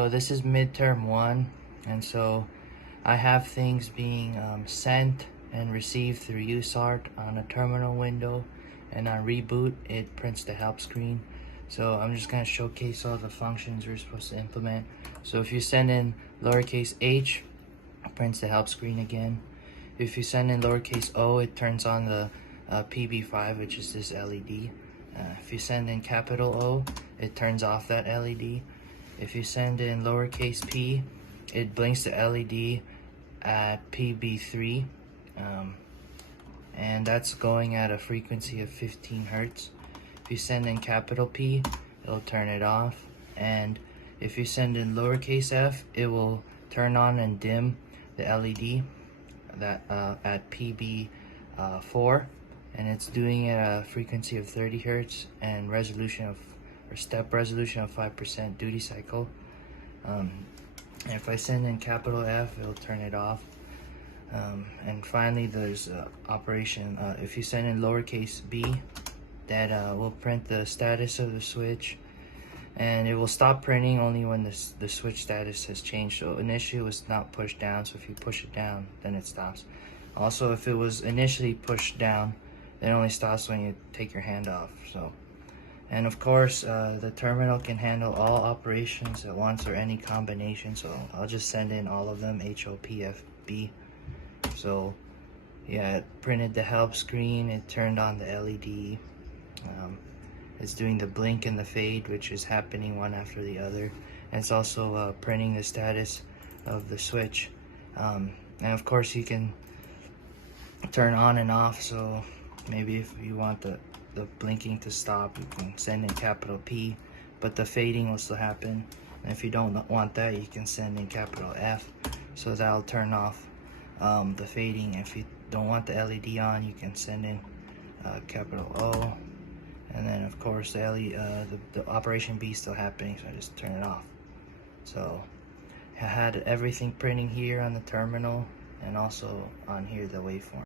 So this is midterm 1, and so I have things being sent and received through UART on a terminal window, and on reboot it prints the help screen. So I'm just going to showcase all the functions we're supposed to implement. So if you send in lowercase h, it prints the help screen again. If you send in lowercase o, it turns on the PB5, which is this LED. If you send in capital O, it turns off that LED. If you send in lowercase p, it blinks the LED at PB3, and that's going at a frequency of 15 Hertz. If you send in capital P, it'll turn it off. And if you send in lowercase f, it will turn on and dim the LED that at PB4, and it's doing it at a frequency of 30 Hertz and resolution of step resolution of 5% duty cycle. And if I send in capital F, it'll turn it off. And finally, there's operation. If you send in lowercase b, that will print the status of the switch, and it will stop printing only when the switch status has changed. So initially it was not pushed down, so if you push it down, then it stops. Also, if it was initially pushed down, it only stops when you take your hand off. So, and of course, the terminal can handle all operations at once or any combination, so I'll just send in all of them, HOPFB. So yeah, it printed the help screen, it turned on the LED, it's doing the blink and the fade, which is happening one after the other, and it's also printing the status of the switch. And of course you can turn on and off, so maybe if you want the blinking to stop, you can send in capital P, but the fading will still happen. And if you don't want that, you can send in capital F, so that'll turn off the fading. If you don't want the LED on, you can send in capital O, and then of course the LED, the operation B is still happening, so I just turn it off. So I had everything printing here on the terminal, and also on here the waveform.